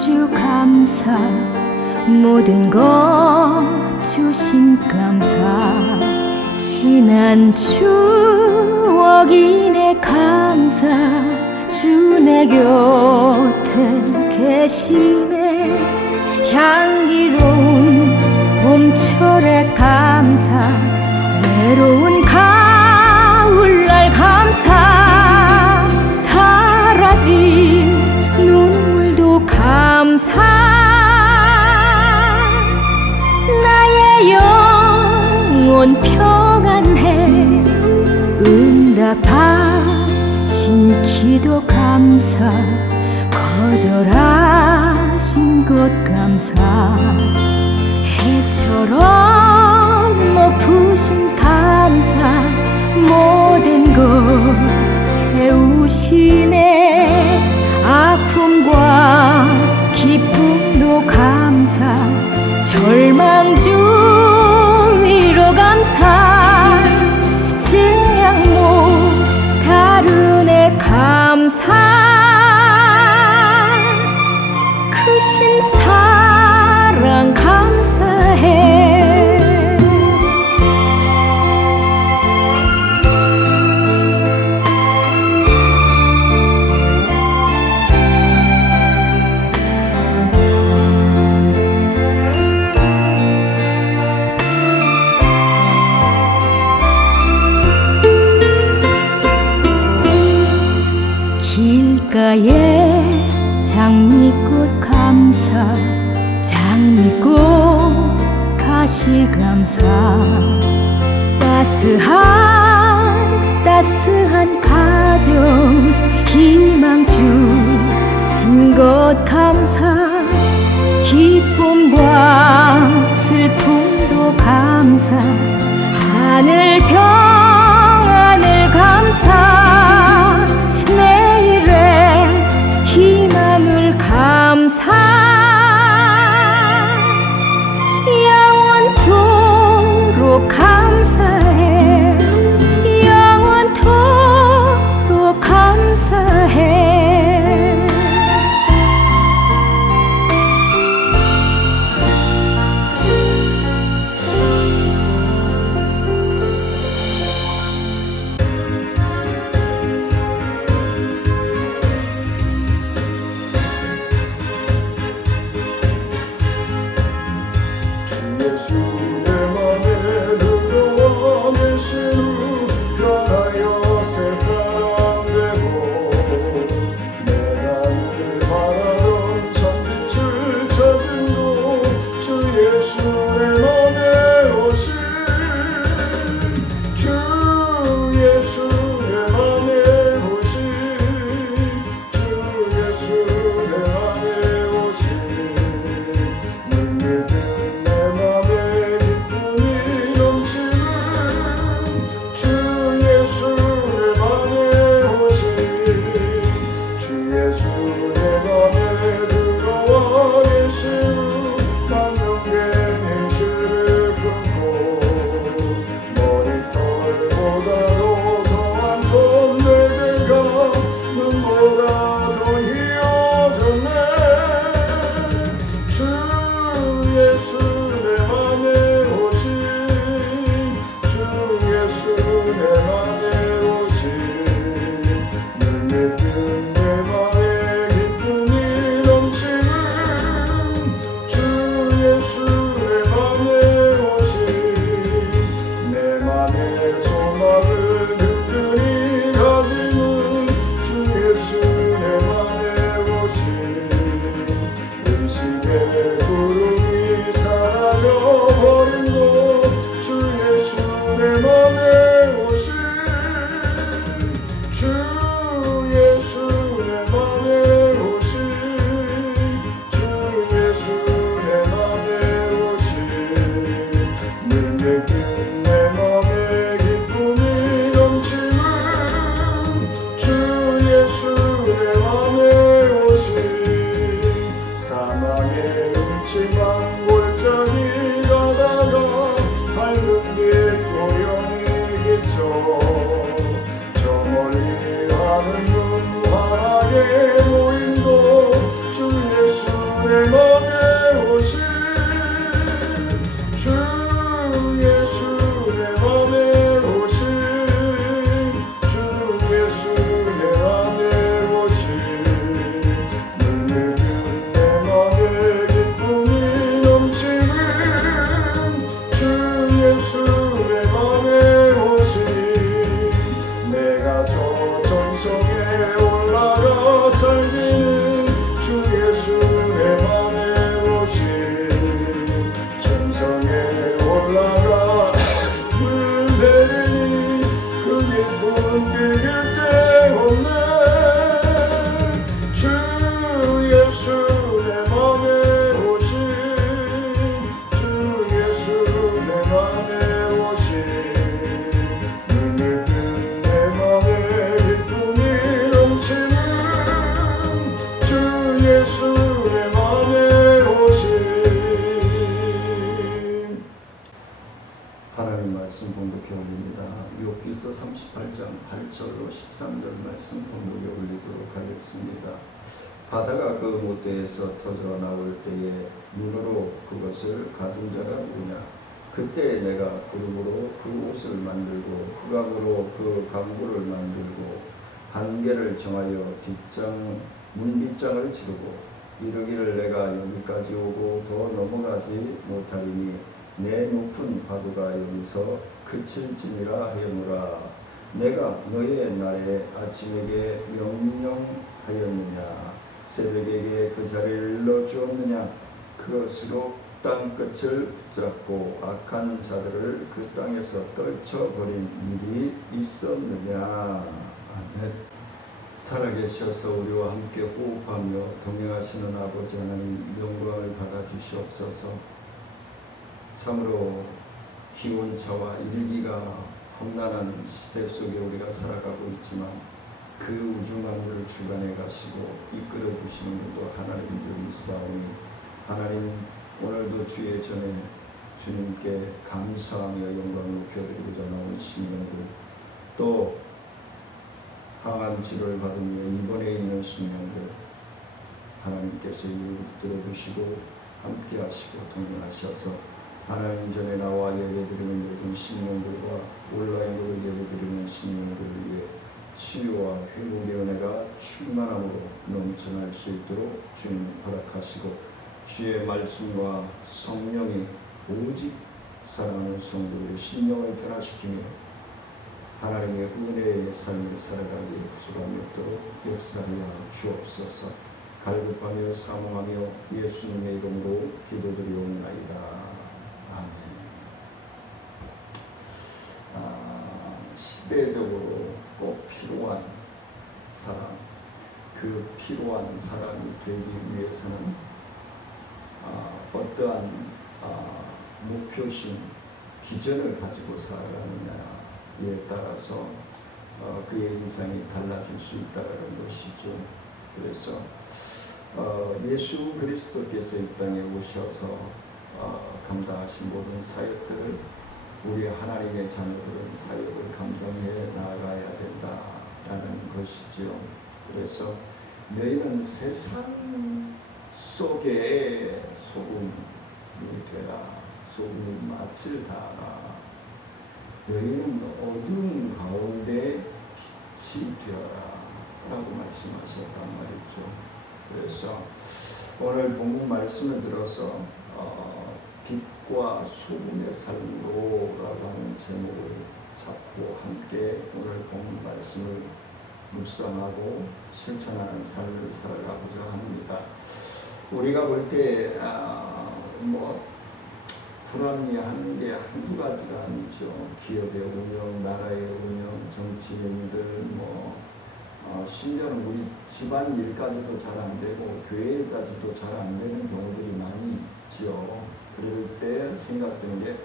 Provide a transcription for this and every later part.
주 감사, 모든 것 주신 감사, 지난 추억이 내 감사, 주 내 곁에 계시네. 향기로운 봄철의 감사, 외로운 가을날 감사, 사라진 눈물도 감사, 나의 영혼 평안해. 응답하신 기도 감사, 거절하신 것 감사, 해처럼 높으신 감사, 모든 것 채우시네. 아픔과 기쁨도 감사, 절망 중 위로 감사, 증량 못 다른 애 감사, 크신 사랑 감사해. 길가에 장미꽃 감사, 장미꽃 가시 감사, 따스한 가정 희망 주신 것 감사, 기쁨과 슬픔도 감사, 하늘 평안을 감사, 내일의 희망을 감사, 영원토록 감사해. 영원토록 감사해. 예수 내 맘에 들어와 계시는 변하여 새 사람 되고, 내가 늘 바라던 참빛을 찾은도 주 예수 내 맘에 오신, 주 예수 내 맘에 오신, 주 예수 내 맘에 오신, 하는 눈 환하게 보인도 주 예수 하나님 말씀 봉독해 올립니다. 욥기서 38장 8절로 13절 말씀 봉독해 올리도록 하겠습니다. 바다가 그 못대에서 터져 나올 때에 눈으로 그것을 가둔 자가 누구냐? 그때 내가 구름으로 그 옷을 만들고 흑암으로 그 강구를 만들고 한계를 정하여 문빗장을 지르고 이르기를 내가 여기까지 오고 더 넘어가지 못하리니 내 높은 파도가 여기서 그칠지니라 하였노라. 내가 너의 날에 아침에게 명령하였느냐? 새벽에게 그 자리를 일러주었느냐? 그것으로 땅 끝을 붙잡고 악한 자들을 그 땅에서 떨쳐버린 일이 있었느냐? 아멘. 살아계셔서 우리와 함께 호흡하며 동행하시는 아버지 하나님 영광을 받아주시옵소서. 참으로 기온차와 일기가 험난한 시대 속에 우리가 살아가고 있지만 그 우주 만물을 주관해 가시고 이끌어 주시는 분도 하나님 줄 믿사오니 하나님 오늘도 주의 전에 주님께 감사하며 영광을 높여드리고자 나온 신령들 또 항암 치료를 받으며 입원해 있는 신령들 하나님께서 이를 들어주시고 함께 하시고 동행하셔서 하나님 전에 나와 예배드리는 모든 신령들과 온라인으로 예배드리는 신령들을 위해 치유와 회복의 은혜가 충만함으로 넘쳐날 수 있도록 주님 허락하시고 주의 말씀과 성령이 오직 사랑하는 성도들의 심령을 변화시키며 하나님의 은혜의 삶을 살아가기에 부족함이 없도록 역사하여 주옵소서. 갈급하며 사모하며 예수님의 이름으로 기도드리옵나이다. 시대적으로 꼭 필요한 사람, 그 필요한 사람이 되기 위해서는 어떠한 목표심, 비전을 가지고 살아가느냐에 따라서 그의 인생이 달라질 수 있다는 것이죠. 그래서 예수 그리스도께서 이 땅에 오셔서 감당하신 모든 사역들을 우리 하나님의 자녀들은 사역을 감당해 나아가야 된다라는 것이지요. 그래서 너희는 세상 속에 소금이 되라. 소금이 맛을 다하라. 너희는 어두운 가운데 빛이 되어라 라고 말씀하셨단 말이죠. 그래서 오늘 본문 말씀을 들어서 빛과 소금의 삶으로 라고 하는 제목을 잡고 함께 오늘 본문 말씀을 묵상하고 실천하는 삶을 살아가고자 합니다. 우리가 볼 때 불합리한 게 한두 가지가 아니죠. 기업의 운영, 나라의 운영, 정치인들 심지어는 우리 집안 일까지도 잘 안 되고 교회 일까지도 잘 안 되는 경우들이 많이 있지요. 그럴 때 생각되는 게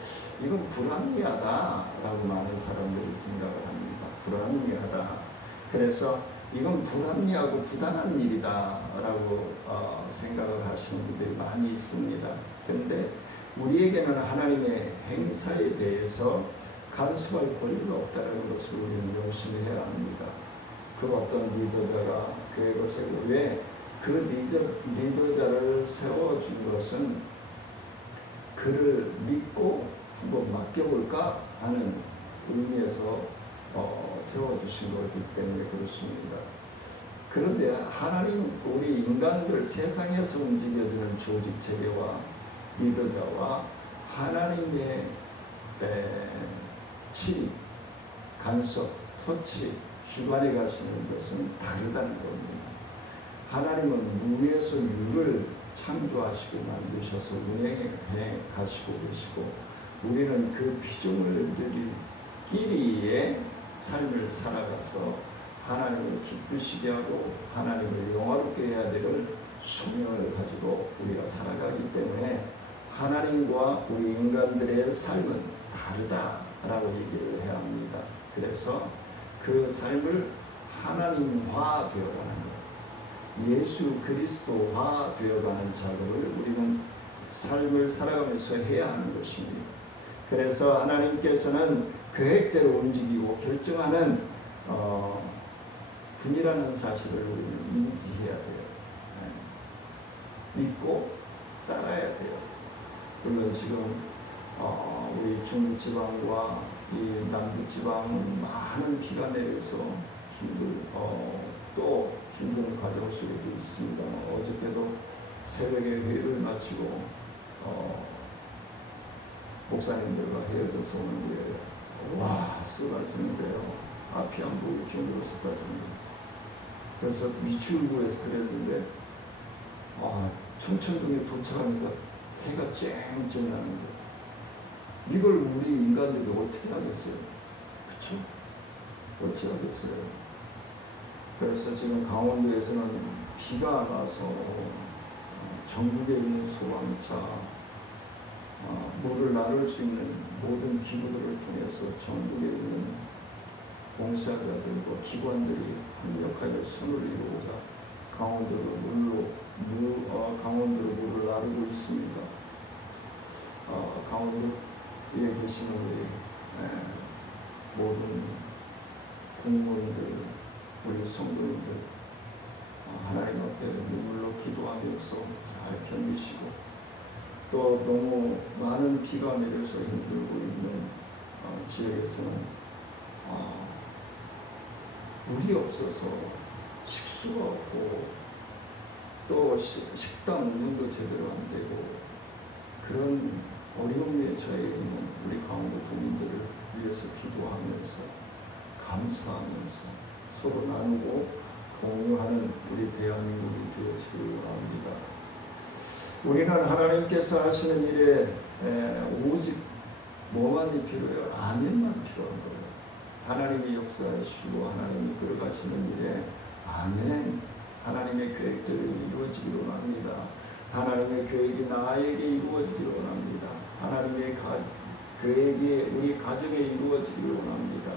이건 불합리하다라고 많은 사람들이 생각을 합니다. 불합리하다. 그래서 이건 불합리하고 부당한 일이다라고 생각을 하시는 분들이 많이 있습니다. 그런데 우리에게는 하나님의 행사에 대해서 간섭할 권리가 없다는 것을 우리는 명심해야 합니다. 그 어떤 리더자가 그것에 왜 그 리더자를 세워준 것은 그를 믿고 한번 맡겨볼까 하는 의미에서 세워주신 거기 때문에 그렇습니다. 그런데 하나님 우리 인간들 세상에서 움직여지는 조직 체계와 리더자와 하나님의 침입, 간섭, 터치, 주관해 가시는 것은 다르다는 겁니다. 하나님은 무에서 유를 창조하시고 만드셔서 운행해 가시고 계시고 우리는 그 피조물들끼리의 삶을 살아가서 하나님을 기쁘시게 하고 하나님을 영화롭게 해야 될 소명을 가지고 우리가 살아가기 때문에 하나님과 우리 인간들의 삶은 다르다라고 얘기를 해야 합니다. 그래서 그 삶을 하나님화 되어가는 것, 예수 그리스도화 되어가는 작업을 우리는 삶을 살아가면서 해야 하는 것입니다. 그래서 하나님께서는 계획대로 움직이고 결정하는 분이라는 사실을 우리는 인지해야 돼요. 믿고 따라야 돼요. 물론 지금 우리 중부지방과 이 남부지방 많은 비가 내려서 또 힘든 과정 속에도 있습니다. 어저께도 새벽에 회의를 마치고 목사님들과 헤어져서 오는 거예요. 와, 쏟아지는데요. 앞이 안 보일 정도로 쏟아집니다. 그래서 미추홀구에서 그랬는데 청천동에 도착하니까 해가 쨍쨍 나는 거예요. 이걸 우리 인간들이 어떻게 하겠어요? 그쵸? 어찌하겠어요? 그래서 지금 강원도에서는 비가 안 와서 전국에 있는 소방차, 물을 나를 수 있는 모든 기구들을 통해서 전국에 있는 봉사자들과 기관들이 협력하여 손을 이루고자 강원도로 물을 나르고 있습니다. 강원도에 계시는 우리 모든 국민들, 우리 성도님들 하나님 앞에 눈물로 기도하면서 잘 견디시고 또 너무 많은 비가 내려서 힘들고 있는 지역에서는 물이 없어서 식수가 없고 또 식당 운영도 제대로 안 되고 그런 어려움에 처해 있는 우리 강원도 국민들을 위해서 기도하면서 감사하면서 서로 나누고 공유하는 우리 대한민국이 되어지기를 바랍니다. 우리는 하나님께서 하시는 일에 오직 뭐만이 필요해요? 아멘만 필요한 거예요. 하나님이 역사하시고 하나님이 들어가시는 일에 아멘. 하나님의 계획대로 이루어지기를 원합니다. 하나님의 계획이 나에게 이루어지기를 원합니다. 하나님의 계획이 우리 가정에 이루어지기를 원합니다.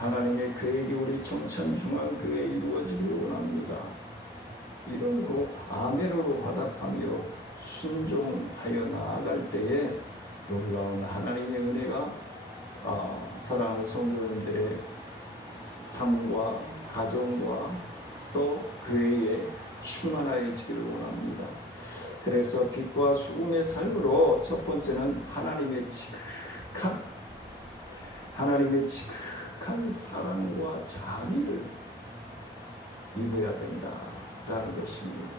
하나님의 계획이 우리 청천중앙교회에 이루어지기를 원합니다. 이름으로 아멘으로 화답하며 순종하여 나아갈 때에 놀라운 하나님의 은혜가 사랑하는 성도님들의 삶과 가정과 또 교회에 충만하여지기를 원합니다. 그래서 빛과 수금의 삶으로 첫 번째는 하나님의 지극한 사랑과 자비를 입어야 된다라는 것입니다.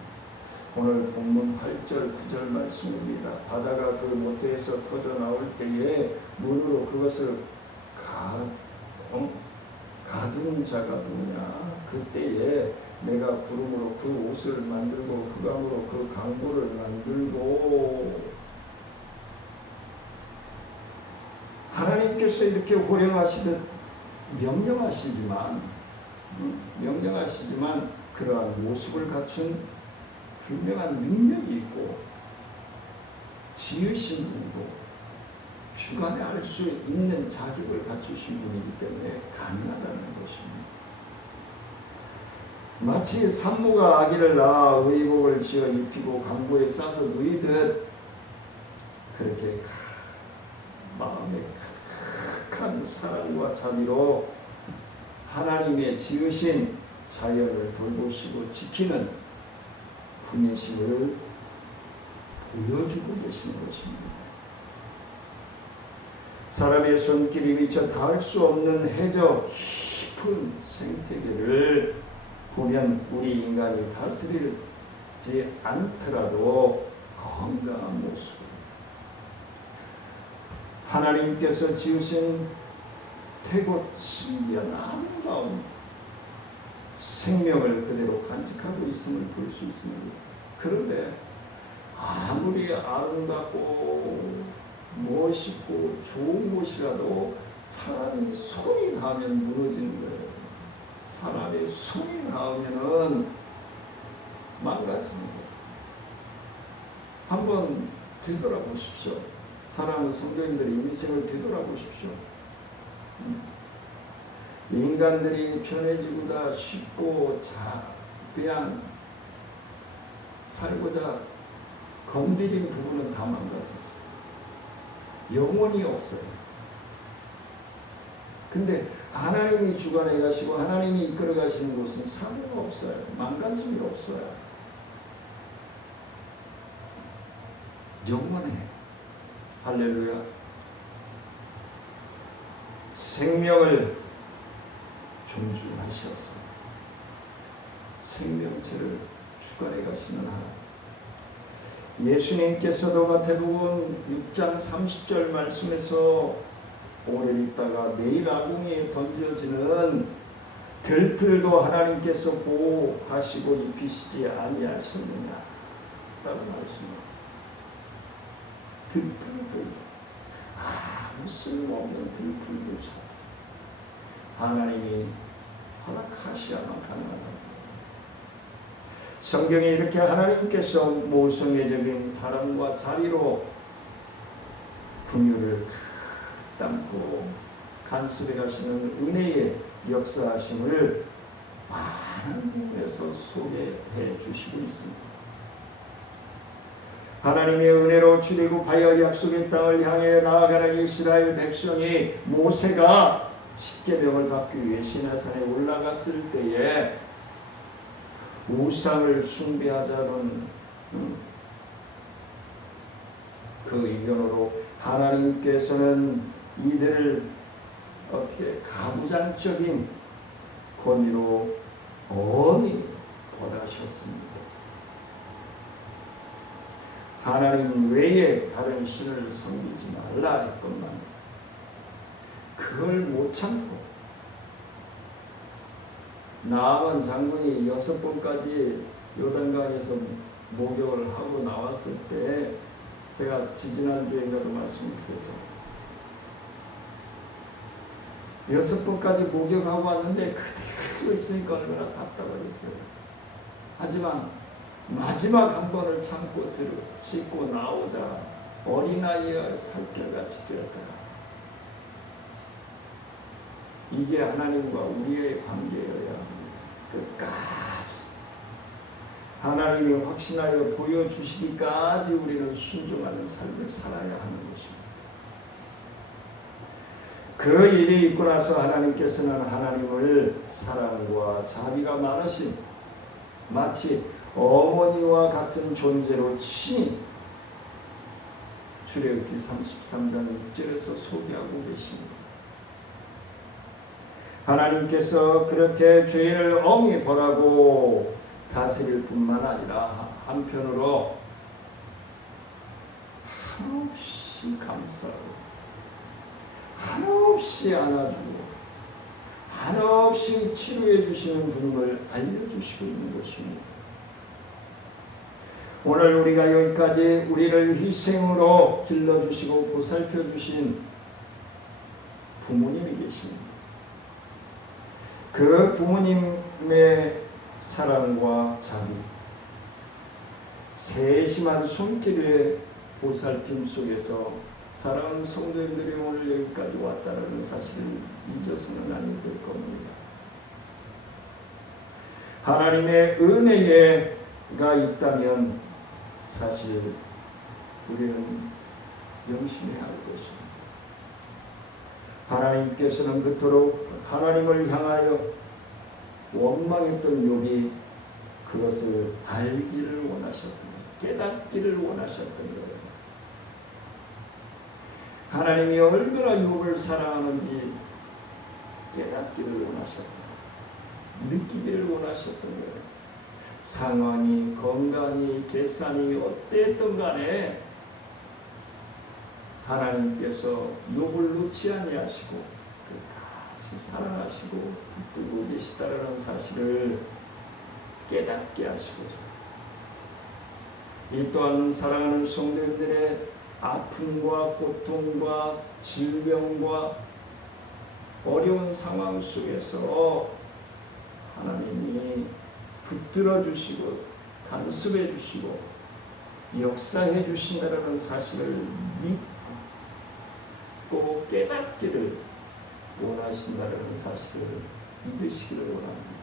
오늘 본문 8절 9절 말씀입니다. 바다가 그 모태에서 터져 나올 때에 문으로 그것을 가둔 자가 누구냐? 그때에 내가 구름으로 그 옷을 만들고 흑암으로 그 강보를 만들고. 하나님께서 이렇게 호령하시듯 명령하시지만 그러한 모습을 갖춘 분명한 능력이 있고 지으신 분이고 주관에 알 수 있는 자격을 갖추신 분이기 때문에 가능하다는 것입니다. 마치 산모가 아기를 낳아 의복을 지어 입히고 강보에 싸서 누이듯 그렇게 마음에 가득한 사랑과 자비로 하나님의 지으신 자연을 돌보시고 지키는 분이심을 보여주고 계시는 것입니다. 사람의 손길이 미쳐 닿을 수 없는 해저 깊은 생태계를 보면 우리 인간이 다스리지 않더라도 건강한 모습, 하나님께서 지으신 태고 신비한 아름다운 생명을 그대로 간직하고 있음을 볼 수 있습니다. 그런데 아무리 아름답고 멋있고 좋은 곳이라도 사람이 손이 닿으면 무너지는 거예요. 사람이 손이 닿으면은 망가지는 거예요. 한번 되돌아보십시오. 사랑하는 성도님들이 인생을 되돌아보십시오. 인간들이 편해지고자 쉽고 그냥 살고자 건드린 부분은 다 망가졌어요. 영원히 없어요. 근데 하나님이 주관해 가시고 하나님이 이끌어 가시는 곳은 사고가 없어요. 망가짐이 없어요. 영원해. 할렐루야. 생명을 존중하셔서 생명체를 주관해 가시는 하나님. 예수님께서도 마태복음 6장 30절 말씀에서 오래 있다가 내일 아궁이에 던져지는 들풀도 하나님께서 보호하시고 입히시지 아니하셨느냐 라고 말씀합니다. 들풀도 아무 쓸모없는 들풀도 하나님이 허락하시야만 가능하다. 성경에 이렇게 하나님께서 모성애적인 사랑과 자비로 풍요를 담고 간섭해 가시는 은혜의 역사하심을 많은 부분에서 소개해 주시고 있습니다. 하나님의 은혜로 출애굽하여 약속의 땅을 향해 나아가는 이스라엘 백성이 모세가 십계명을 받기 위해 시내산에 올라갔을 때에 우상을 숭배하자는 그 의견으로 하나님께서는 이들을 어떻게 가부장적인 권위로 엄히 벌하셨습니다. 하나님 외에 다른 신을 섬기지 말라 했건만 그걸 못 참고 나아만 장군이 6번까지 요단강에서 목욕을 하고 나왔을 때 제가 지지난주에도 말씀드렸죠. 6번까지 목욕하고 왔는데 그대로 있으니까 얼마나 답답하겠어요. 하지만 마지막 한 번을 참고 씻고 나오자 어린아이가 살결같이 되었다. 이게 하나님과 우리의 관계여야 합니다. 끝까지 하나님이 확신하여 보여주시기까지 우리는 순종하는 삶을 살아야 하는 것입니다. 그 일이 있고 나서 하나님께서는 하나님을 사랑과 자비가 많으신 마치 어머니와 같은 존재로 친히 출애굽기 33장 6절에서 소개하고 계십니다. 하나님께서 그렇게 죄를 엄히 벌하고 다스릴 뿐만 아니라 한편으로 한없이 감싸고 한없이 안아주고 한없이 치료해 주시는 분임을 알려주시고 있는 것입니다. 오늘 우리가 여기까지 우리를 희생으로 길러주시고 보살펴주신 부모님이 계십니다. 그 부모님의 사랑과 자비, 세심한 손길의 보살핌 속에서 사랑하는 성도님들이 오늘 여기까지 왔다는 사실을 잊어서는 안 될 겁니다. 하나님의 은혜가 있다면 사실 우리는 명심해야 할 것입니다. 하나님께서는 그토록 하나님을 향하여 원망했던 욥이 그것을 알기를 원하셨던 거예요. 깨닫기를 원하셨던 거예요. 하나님이 얼마나 욥을 사랑하는지 깨닫기를 원하셨던 거예요. 느끼기를 원하셨던 거예요. 상황이, 건강이, 재산이 어땠든 간에 하나님께서 욥을 놓지 아니하시고 끝까지 사랑하시고 붙들고 계시다라는 사실을 깨닫게 하시고자 이 또한 사랑하는 성도님들의 아픔과 고통과 질병과 어려운 상황 속에서 하나님이 붙들어 주시고 간섭해 주시고 역사해 주신다라는 사실을 믿고 깨닫기를 원하신다라는 사실을 믿으시기를 원합니다.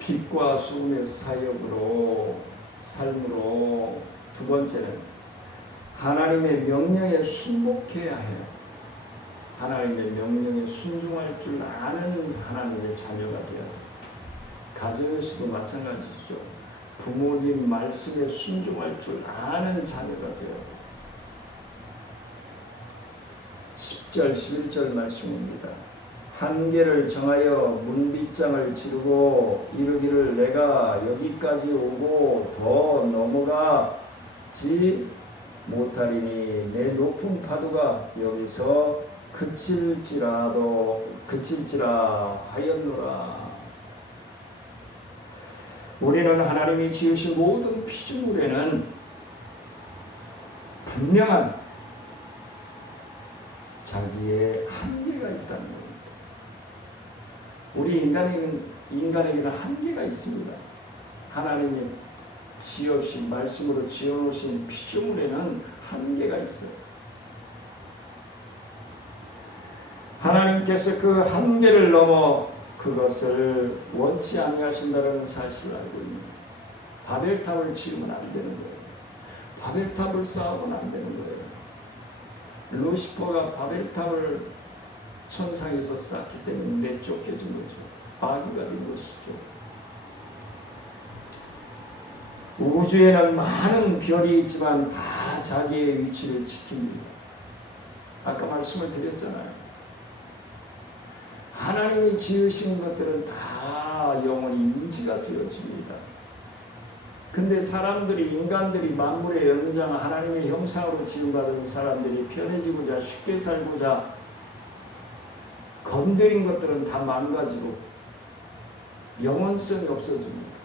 빛과 소금의 사역으로 삶으로 두 번째는 하나님의 명령에 순복해야 해요. 하나님의 명령에 순종할 줄 아는 하나님의 자녀가 되어야 돼요. 가정에서도 마찬가지죠. 부모님 말씀에 순종할 줄 아는 자녀가 되어야 돼요. 10절 11절 말씀입니다. 한계를 정하여 문빗장을 지르고 이르기를 내가 여기까지 오고 더 넘어가지 못하리니 내 높은 파도가 여기서 그칠지라 하였노라. 우리는 하나님이 지으신 모든 피조물에는 분명한 자기의 한계가 있다는 겁니다. 우리 인간에게는 한계가 있습니다. 하나님이 지으신 말씀으로 지어놓으신 피조물에는 한계가 있어요. 하나님께서 그 한계를 넘어 그것을 원치 아니하신다는 사실을 알고 있습니다. 바벨탑을 지으면 안 되는 거예요. 바벨탑을 쌓으면 안 되는 거예요. 루시퍼가 바벨탑을 천상에서 쌓기 때문에 내쫓겨진 거죠. 마귀가 된 것이죠. 우주에는 많은 별이 있지만 다 자기의 위치를 지킵니다. 아까 말씀을 드렸잖아요. 하나님이 지으신 것들은 다 영원히 유지가 되어집니다. 근데 사람들이, 인간들이 만물의 영장 하나님의 형상으로 지음받은 사람들이 편해지고자 쉽게 살고자 건드린 것들은 다 망가지고 영원성이 없어집니다.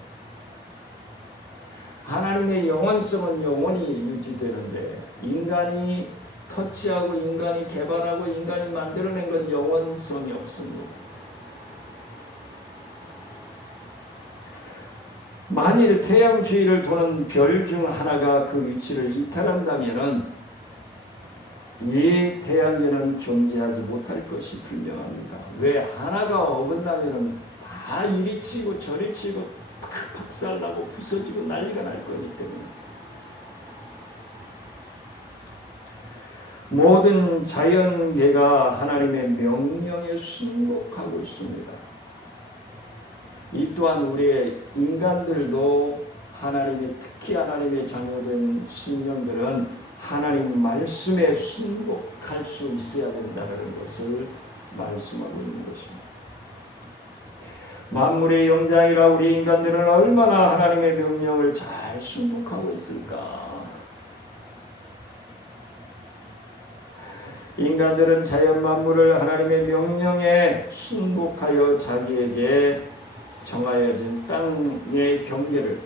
하나님의 영원성은 영원히 유지되는데 인간이 터치하고 인간이 개발하고 인간이 만들어낸 건 영원성이 없습니다. 만일 태양 주위를 도는 별 중 하나가 그 위치를 이탈한다면 이 태양계는 존재하지 못할 것이 분명합니다. 왜? 하나가 어긋나면 다 이리 치고 저리 치고 박살나고 부서지고 난리가 날 거기 때문에. 모든 자연계가 하나님의 명령에 순복하고 있습니다. 이 또한 우리의 인간들도 하나님의, 특히 하나님의 자녀된 신령들은 하나님 말씀에 순복할 수 있어야 된다는 것을 말씀하고 있는 것입니다. 만물의 영장이라 우리 인간들은 얼마나 하나님의 명령을 잘 순복하고 있을까? 인간들은 자연 만물을 하나님의 명령에 순복하여 자기에게 정하여진 땅의 경계를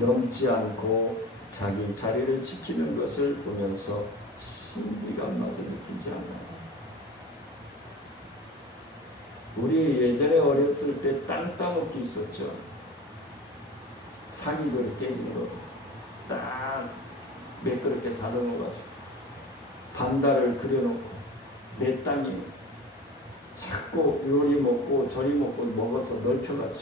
넘지 않고 자기 자리를 지키는 것을 보면서 신비감마저 느끼지 않아요. 우리 예전에 어렸을 때 땅 따먹기 있었죠. 사기를 깨진 거 딱 매끄럽게 다듬어가지고 반달을 그려놓고 내 땅이 자꾸 요리 먹고 저리 먹고 먹어서 넓혀가죠.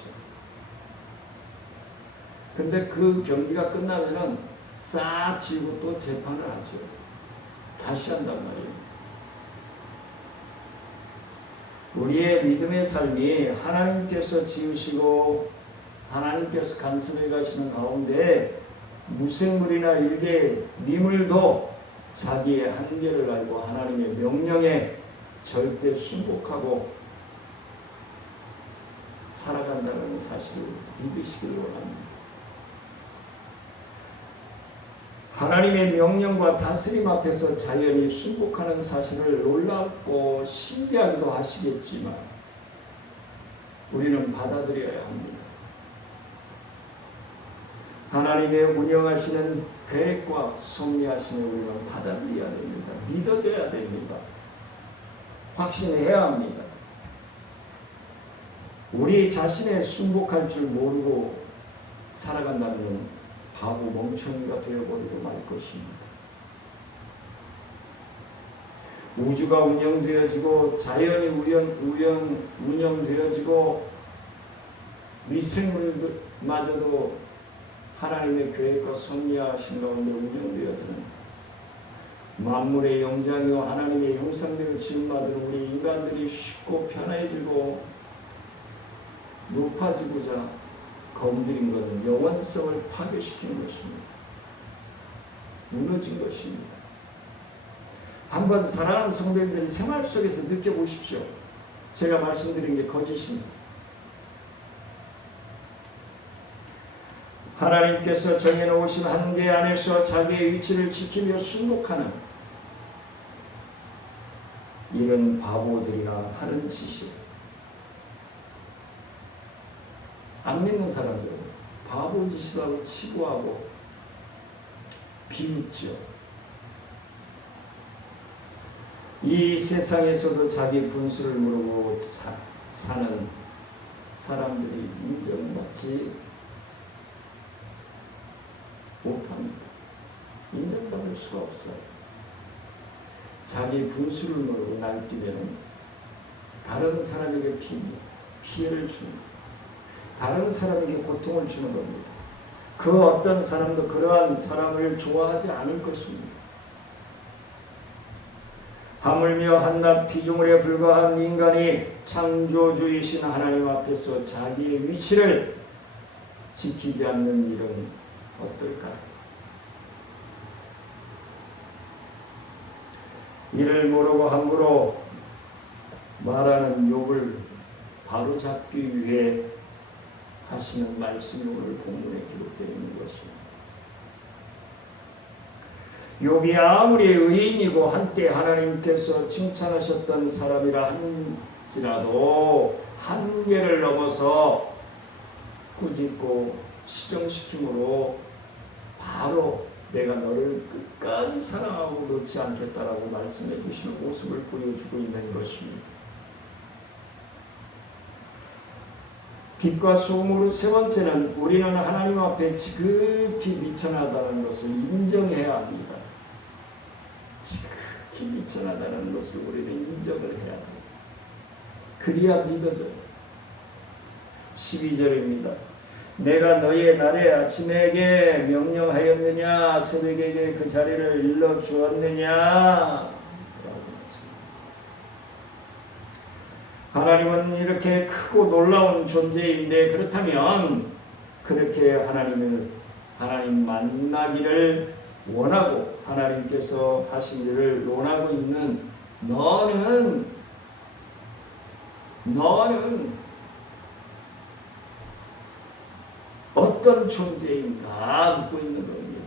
근데 그 경기가 끝나면은 싹 지우고 또 재판을 하죠. 다시 한단 말이에요. 우리의 믿음의 삶이 하나님께서 지으시고 하나님께서 간섭해 가시는 가운데 무생물이나 일개 미물도 자기의 한계를 알고 하나님의 명령에 절대 순복하고 살아간다는 사실을 믿으시길 원합니다. 하나님의 명령과 다스림 앞에서 자연이 순복하는 사실을 놀랍고 신기하기도 하시겠지만 우리는 받아들여야 합니다. 하나님의 운영하시는 계획과 섭리하심을 우리는 받아들여야 됩니다. 믿어줘야 됩니다. 확신해야 합니다. 우리 자신의 순복할 줄 모르고 살아간다면 바보 멍청이가 되어버리고 말 것입니다. 우주가 운영되어지고 자연이 운영되어지고 미생물마저도 하나님의 계획과 섭리하신 가운데 운영되어지는 만물의 영장이요 하나님의 형상대로 지음받은 우리 인간들이 쉽고 편해지고 높아지고자 건드린 것은 영원성을 파괴시키는 것입니다. 무너진 것입니다. 한번 사랑하는 성도님들이 생활 속에서 느껴보십시오. 제가 말씀드린 게 거짓입니다. 하나님께서 정해놓으신 한계 안에서 자기의 위치를 지키며 순복하는 이런 바보들이나 하는 짓이에요. 안 믿는 사람들은 바보 짓이라고 치부하고 비웃죠. 이 세상에서도 자기 분수를 모르고 사는 사람들이 인정받지 못합니다. 인정받을 수가 없어요. 자기 분수를 모르고 날뛰면 다른 사람에게 피해를 주는 겁니다. 다른 사람에게 고통을 주는 겁니다. 그 어떤 사람도 그러한 사람을 좋아하지 않을 것입니다. 하물며 한낱 피조물에 불과한 인간이 창조주이신 하나님 앞에서 자기의 위치를 지키지 않는 일은 어떨까요? 이를 모르고 함부로 말하는 욕을 바로잡기 위해 하시는 말씀이 오늘 본문에 기록되어 있는 것입니다. 욥이 아무리 의인이고 한때 하나님께서 칭찬하셨던 사람이라 할지라도 한계를 넘어서 꾸짖고 시정시킴으로 바로 내가 너를 끝까지 사랑하고 놓지 않겠다라고 말씀해 주시는 모습을 보여주고 있는 것입니다. 빛과 소음으로 세 번째는 우리는 하나님 앞에 지극히 미천하다는 것을 인정해야 합니다. 지극히 미천하다는 것을 우리는 인정을 해야 합니다. 그리야 믿어져요. 12절입니다. 내가 너의 날에 아침에게 명령하였느냐 새벽에게 그 자리를 일러주었느냐. 하나님은 이렇게 크고 놀라운 존재인데 그렇다면 그렇게 하나님 만나기를 원하고 하나님께서 하신 일을 원하고 있는 너는 어떤 존재인가 묻고 있는 겁니다.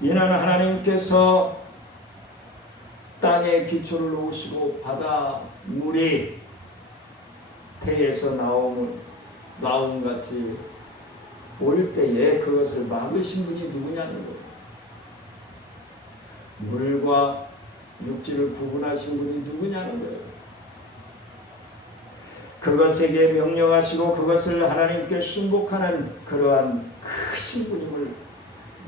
이는 하나님께서 땅에 기초를 놓으시고 바다 물이 태에서 나온 같이 올 때에 그것을 막으신 분이 누구냐는 거예요. 물과 육지를 구분하신 분이 누구냐는 거예요. 그것에게 명령하시고 그것을 하나님께 순복하는 그러한 크신 분임을,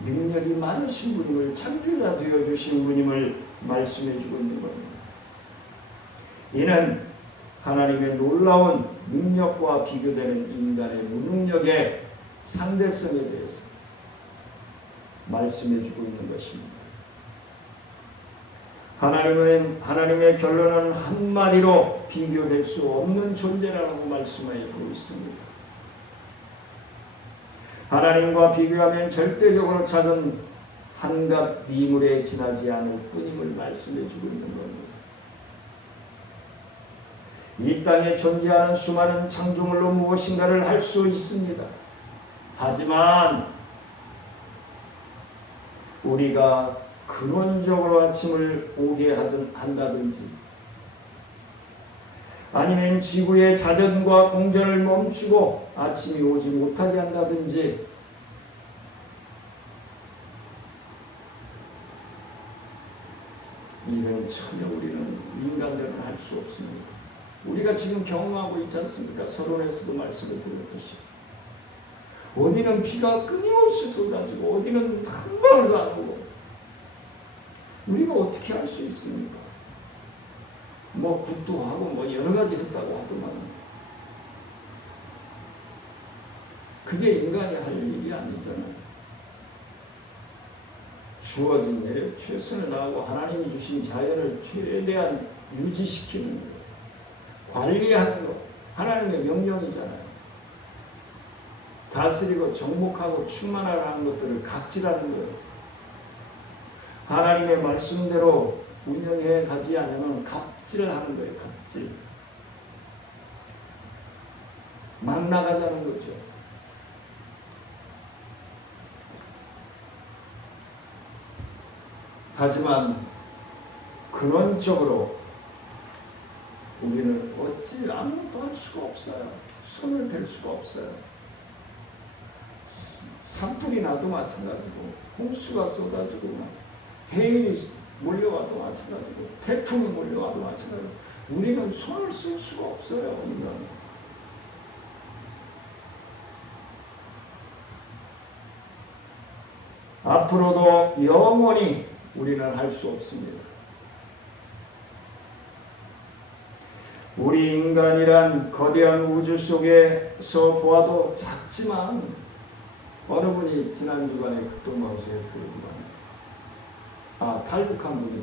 능력이 많으신 분임을, 창조자 되어주신 분임을 말씀해주고 있는 겁니다. 이는 하나님의 놀라운 능력과 비교되는 인간의 무능력의 상대성에 대해서 말씀해주고 있는 것입니다. 하나님의 결론은 한마디로 비교될 수 없는 존재라고 말씀해주고 있습니다. 하나님과 비교하면 절대적으로 작은 한갓 미물에 지나지 않을 뿐임을 말씀해주고 있는 겁니다. 이 땅에 존재하는 수많은 창조물로 무엇인가를 할 수 있습니다. 하지만 우리가 근원적으로 아침을 오게 한다든지 아니면 지구의 자전과 공전을 멈추고 아침이 오지 못하게 한다든지 이런 전혀 우리는 인간들은 할 수 없습니다. 우리가 지금 경험하고 있지 않습니까? 서론에서도 말씀을 드렸듯이 어디는 비가 끊임없이 쏟아지고 어디는 한 방울도 안 오고 우리가 어떻게 할 수 있습니까? 뭐 국도 하고 뭐 여러 가지 했다고 하더만 그게 인간이 할 일이 아니잖아요. 주어진 일에 최선을 다하고 하나님이 주신 자연을 최대한 유지시키는 것, 관리하는 것, 하나님의 명령이잖아요. 다스리고 정복하고 충만하라는 것들을 각질하는 거예요. 하나님의 말씀대로 운영해 가지 않으면 갑질하는 거예요. 갑질. 막 나가자는 거죠. 하지만 근원적으로 우리는 어찌 아무것도 할 수가 없어요. 손을 댈 수가 없어요. 산불이 나도 마찬가지고, 홍수가 쏟아지고, 해일이 몰려와도 마찬가지고, 태풍이 몰려와도 마찬가지고, 우리는 손을 쓸 수가 없어요. 인간은. 앞으로도 영원히 우리는 할 수 없습니다. 우리 인간이란 거대한 우주 속에서 보아도 작지만, 어느 분이 지난 주간에 극동방송에 탈북한 분이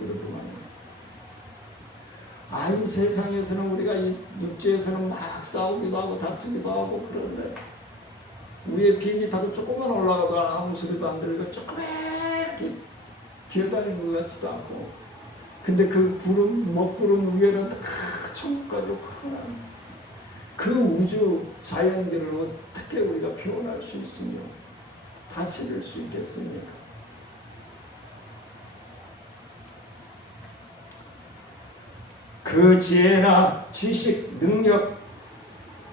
그러더만요. 이 세상에서는 우리가 이 육지에서는 막 싸우기도 하고 다투기도 하고 그러는데, 위에 비행기 타고 조금만 올라가도 아무 소리도 안 들리고 조그맣게 기어다니는 것 같지도 않고, 근데 그 구름, 먹구름 위에는 다 천국까지 환한 그 우주 자연들을 어떻게 우리가 표현할 수 있으며 다스릴 수 있겠습니까? 그 지혜나 지식, 능력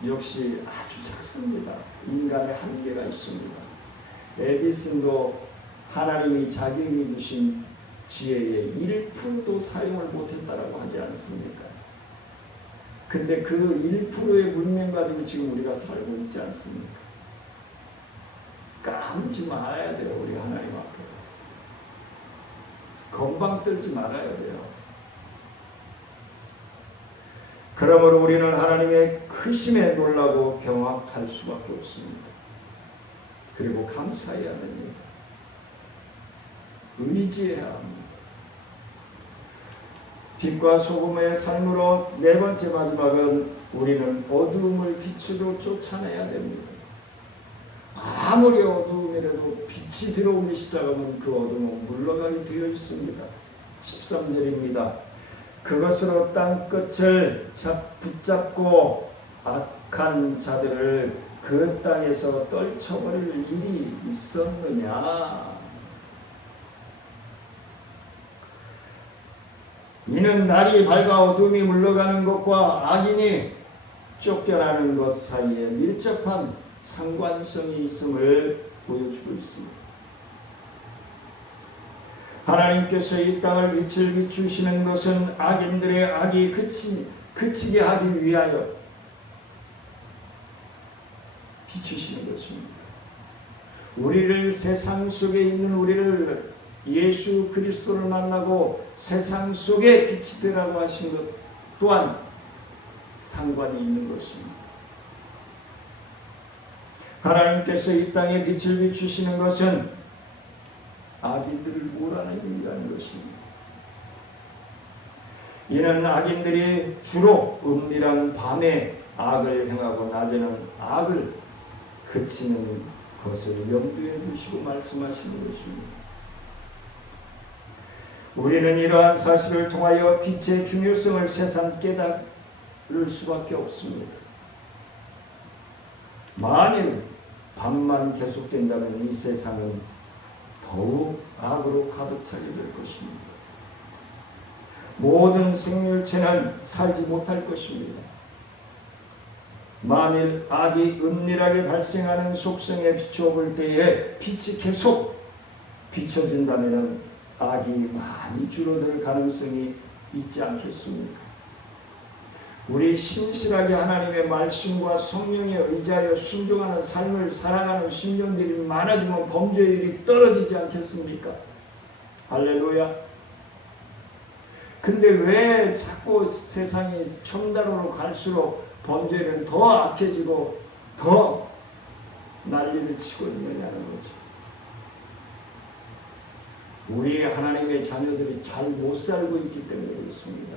역시 아주 작습니다. 인간의 한계가 있습니다. 에디슨도 하나님이 자기에게 주신 지혜의 1%도 사용을 못했다라고 하지 않습니까? 근데 그 1%의 문명 가지고 지금 우리가 살고 있지 않습니까? 까불지 말아야 돼요. 우리가 하나님 앞에 건방 떨지 말아야 돼요. 그러므로 우리는 하나님의 크심에 놀라고 경악할 수밖에 없습니다. 그리고 감사해야 합니다. 의지해야 합니다. 빛과 소금의 삶으로 네 번째 마지막은 우리는 어두움을 빛으로 쫓아내야 됩니다. 아무리 어두움이라도 빛이 들어오기 시작하면 그 어두움은 물러가게 되어 있습니다. 13절입니다. 그것으로 땅끝을 붙잡고 악한 자들을 그 땅에서 떨쳐버릴 일이 있었느냐. 이는 날이 밝아 어둠이 물러가는 것과 악인이 쫓겨나는 것 사이에 밀접한 상관성이 있음을 보여주고 있습니다. 하나님께서 이 땅을 빛을 비추시는 것은 악인들의 악이 그치게 하기 위하여 비추시는 것입니다. 우리를 세상 속에 있는 우리를 예수 그리스도를 만나고 세상 속에 빛이 되라고 하신 것 또한 상관이 있는 것입니다. 하나님께서 이 땅에 빛을 비추시는 것은 악인들을 몰아내기 위한 것입니다. 이는 악인들이 주로 은밀한 밤에 악을 행하고 낮에는 악을 그치는 것을 염두에 두시고 말씀하시는 것입니다. 우리는 이러한 사실을 통하여 빛의 중요성을 새삼 깨달을 수밖에 없습니다. 만일 밤만 계속된다면 이 세상은 더욱 악으로 가득 차게 될 것입니다. 모든 생물체는 살지 못할 것입니다. 만일 악이 은밀하게 발생하는 속성에 비춰볼 때에 빛이 계속 비춰진다면 악이 많이 줄어들 가능성이 있지 않겠습니까? 우리 신실하게 하나님의 말씀과 성령에 의지하여 순종하는 삶을 살아가는 심령들이 많아지면 범죄율이 떨어지지 않겠습니까? 할렐루야. 근데 왜 자꾸 세상이 첨단으로 갈수록 범죄는 더 악해지고 더 난리를 치고 있느냐는 거죠. 우리 하나님의 자녀들이 잘 못 살고 있기 때문에 그렇습니다.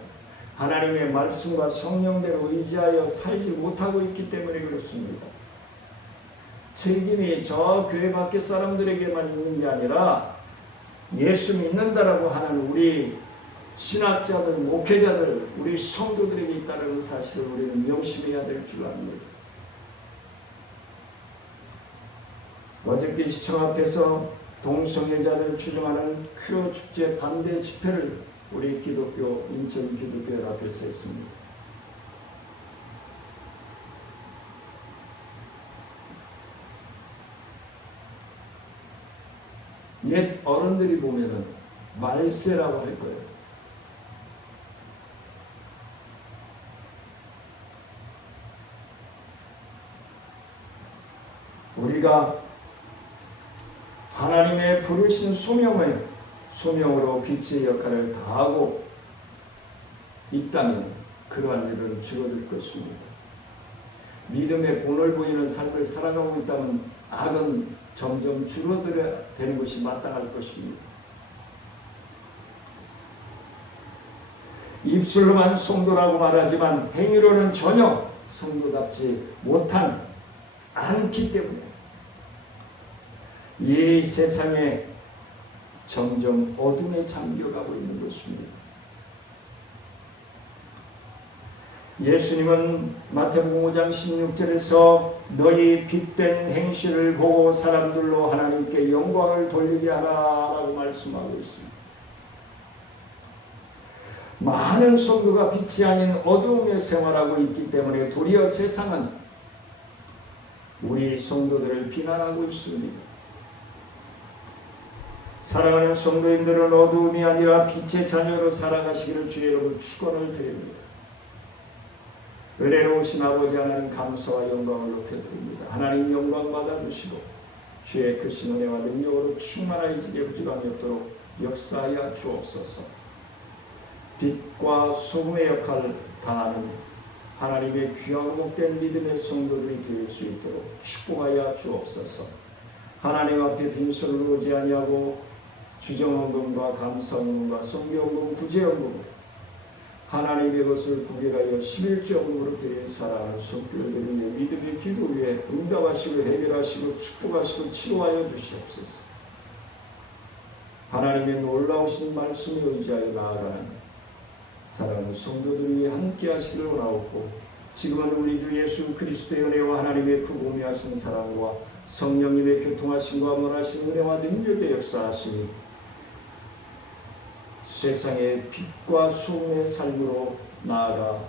하나님의 말씀과 성령대로 의지하여 살지 못하고 있기 때문에 그렇습니다. 책임이 저 교회 밖의 사람들에게만 있는 게 아니라 예수 믿는다라고 하는 우리 신학자들, 목회자들, 우리 성도들에게 있다는 사실을 우리는 명심해야 될 줄 압니다. 어저께 시청 앞에서 동성애자들 추종하는 퀴어 축제 반대 집회를 우리 기독교 인천 기독교회 앞에서 했습니다. 옛 어른들이 보면은 말세라고 할 거예요. 우리가 하나님의 부르신 소명으로 빛의 역할을 다하고 있다면 그러한 일은 줄어들 것입니다. 믿음의 본을 보이는 삶을 살아가고 있다면 악은 점점 줄어들어야 되는 것이 마땅할 것입니다. 입술로만 성도라고 말하지만 행위로는 전혀 성도답지 않기 때문에 이 세상에 점점 어둠에 잠겨가고 있는 것입니다. 예수님은 마태복음 5장 16절에서 너희 빛된 행실을 보고 사람들로 하나님께 영광을 돌리게 하라라고 말씀하고 있습니다. 많은 성도가 빛이 아닌 어두움에 생활하고 있기 때문에 도리어 세상은 우리 성도들을 비난하고 있습니다. 사랑하는 성도님들은 어두움이 아니라 빛의 자녀로 살아가시기를 주의 이름으로 축원을 드립니다. 은혜로우신 아버지 하나님 감사와 영광을 높여드립니다. 하나님 영광 받아주시고 주의 크신 은혜와 능력으로 충만하여지게 부지런히 없도록 역사하여 주옵소서. 빛과 소금의 역할을 다하는 하나님의 귀하고 복된 믿음의 성도들이 될 수 있도록 축복하여 주옵소서. 하나님 앞에 빈손으로 오지 아니하고 주정헌금과 감사헌금과 성경헌금, 구제헌금 하나님의 것을 구별하여 11조헌금으로 드린 사랑하는 손길들의 믿음의 기도 위에 응답하시고 해결하시고 축복하시고 치료하여 주시옵소서. 하나님의 놀라우신 말씀에 의지하여 나아가는 사랑하는 성도들 위해 함께 하시기를 원하옵고 지금은 우리 주 예수 그리스도의 은혜와 하나님의 크고미하신 사랑과 성령님의 교통하심과 원하신 은혜와 능력의 역사하심이 세상의 빛과 소금의 삶으로 나아가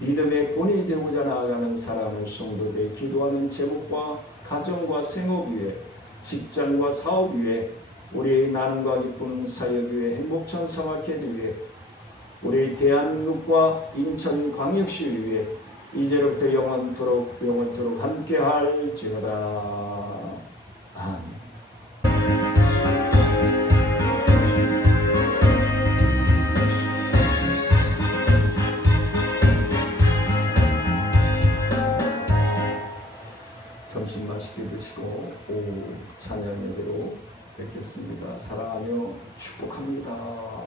믿음의 본이 되고자 나아가는 사랑하는 성도들의 기도하는 제목과 가정과 생업 위에 직장과 사업 위에 우리의 나눔과 기쁨 사역 위에 행복천 성악회들 위에 우리 대한민국과 인천광역시 위에 이제로부터 영원토록 함께할지어다. 아멘. 점심 맛있게 드시고 오후 찬양 예배로 뵙겠습니다. 사랑하며 축복합니다.